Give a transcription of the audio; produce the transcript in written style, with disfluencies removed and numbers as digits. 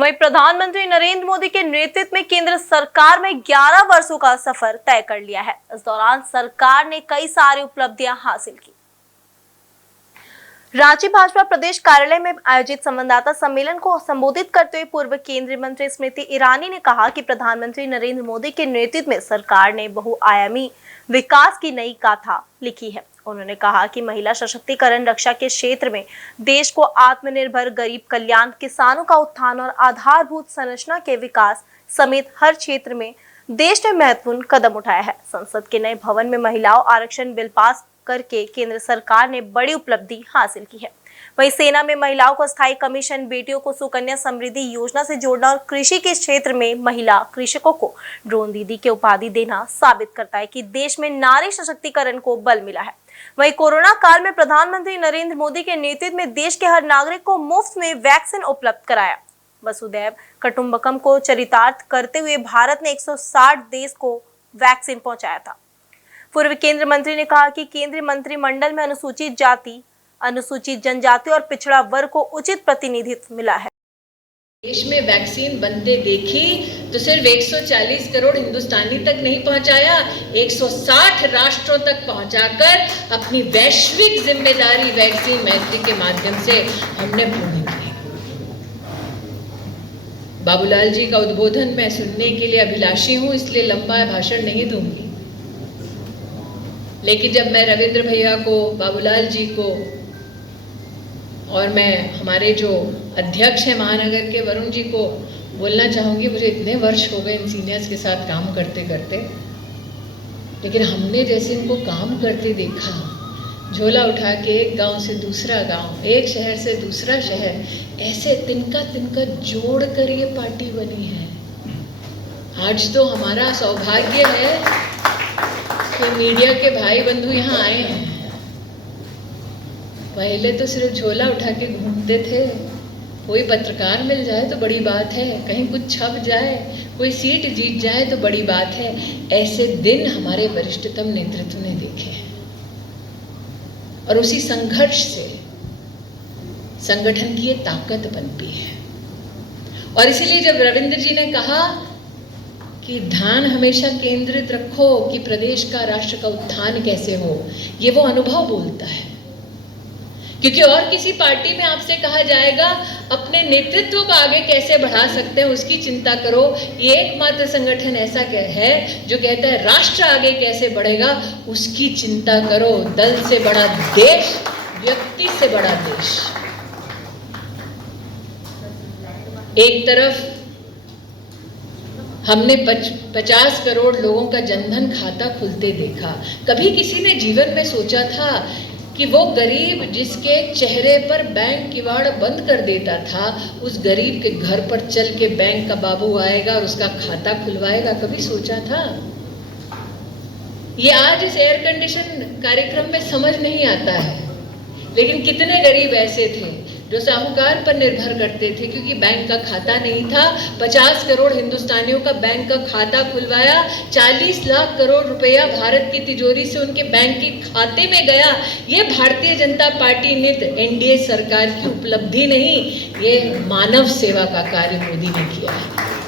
वहीं प्रधानमंत्री नरेंद्र मोदी के नेतृत्व में केंद्र सरकार में 11 वर्षों का सफर तय कर लिया है। इस दौरान सरकार ने कई सारी उपलब्धियां हासिल की। रांची भाजपा प्रदेश कार्यालय में आयोजित संवाददाता सम्मेलन को संबोधित करते हुए पूर्व केंद्रीय मंत्री स्मृति ईरानी ने कहा कि प्रधानमंत्री नरेंद्र मोदी के नेतृत्व में सरकार ने बहुआयामी विकास की नई गाथा लिखी है। उन्होंने कहा कि महिला सशक्तिकरण, रक्षा के क्षेत्र में देश को आत्मनिर्भर, गरीब कल्याण, किसानों का उत्थान और आधारभूत संरचना के विकास समेत हर क्षेत्र में देश ने महत्वपूर्ण कदम उठाया है। संसद के नए भवन में महिलाओं आरक्षण बिल पास करके केंद्र सरकार ने बड़ी उपलब्धि हासिल की है। वहीं सेना में महिलाओं को स्थायी कमीशन, बेटियों को सुकन्या समृद्धि योजना से जोड़ना और कृषि के क्षेत्र में महिला कृषकों को ड्रोन दीदी की उपाधि देना साबित करता है कि देश में नारी सशक्तिकरण को बल मिला है। वहीं कोरोना काल में प्रधानमंत्री नरेंद्र मोदी के नेतृत्व में देश के हर नागरिक को मुफ्त में वैक्सीन उपलब्ध कराया। वसुधैव कुटुंबकम को चरितार्थ करते हुए भारत ने 160 देश को वैक्सीन पहुंचाया था। पूर्व केंद्रीय मंत्री ने कहा कि केंद्रीय मंत्रिमंडल में अनुसूचित जाति, अनुसूचित जनजाति और पिछड़ा वर्ग को उचित प्रतिनिधित्व मिला है। देश में वैक्सीन बनते देखी तो सिर्फ 140 करोड़ हिंदुस्तानी तक नहीं पहुंचाया, 160 राष्ट्रों तक पहुंचाकर अपनी वैश्विक जिम्मेदारी वैक्सीन मैत्री के माध्यम से हमने पूर्ण की। बाबूलाल जी का उद्बोधन मैं सुनने के लिए अभिलाषी हूं, इसलिए लंबा भाषण नहीं दूंगी। लेकिन जब मैं रविंद्र भैया को, बाबूलाल जी को और मैं हमारे जो अध्यक्ष हैं महानगर के वरुण जी को बोलना चाहूँगी, मुझे इतने वर्ष हो गए इन सीनियर्स के साथ काम करते करते, लेकिन हमने जैसे इनको काम करते देखा, झोला उठा के एक गांव से दूसरा गांव, एक शहर से दूसरा शहर, ऐसे तिनका तिनका जोड़ कर ये पार्टी बनी है। आज तो हमारा सौभाग्य है कि मीडिया के भाई बंधु यहाँ आए हैं। पहले तो सिर्फ झोला उठा के घूमते थे, कोई पत्रकार मिल जाए तो बड़ी बात है, कहीं कुछ छप जाए, कोई सीट जीत जाए तो बड़ी बात है। ऐसे दिन हमारे वरिष्ठतम नेतृत्व ने देखे हैं और उसी संघर्ष से संगठन की ये ताकत बनती है। और इसीलिए जब रविंद्र जी ने कहा कि ध्यान हमेशा केंद्रित रखो कि प्रदेश का, राष्ट्र का उत्थान कैसे हो, ये वो अनुभव बोलता है। क्योंकि और किसी पार्टी में आपसे कहा जाएगा अपने नेतृत्व को आगे कैसे बढ़ा सकते हैं उसकी चिंता करो, ये एकमात्र संगठन ऐसा है जो कहता है राष्ट्र आगे कैसे बढ़ेगा उसकी चिंता करो। दल से बड़ा देश, व्यक्ति से बड़ा देश। एक तरफ हमने 50 करोड़ लोगों का जनधन खाता खुलते देखा। कभी किसी ने जीवन में सोचा था कि वो गरीब जिसके चेहरे पर बैंक किवाड़ बंद कर देता था, उस गरीब के घर पर चल के बैंक का बाबू आएगा और उसका खाता खुलवाएगा? कभी सोचा था? ये आज इस एयर कंडीशन कार्यक्रम में समझ नहीं आता है, लेकिन कितने गरीब ऐसे थे जो साहूकार पर निर्भर करते थे क्योंकि बैंक का खाता नहीं था। 50 करोड़ हिंदुस्तानियों का बैंक का खाता खुलवाया, 40 लाख करोड़ रुपया भारत की तिजोरी से उनके बैंक के खाते में गया। ये भारतीय जनता पार्टी नित एनडीए सरकार की उपलब्धि नहीं, ये मानव सेवा का कार्य मोदी ने किया है।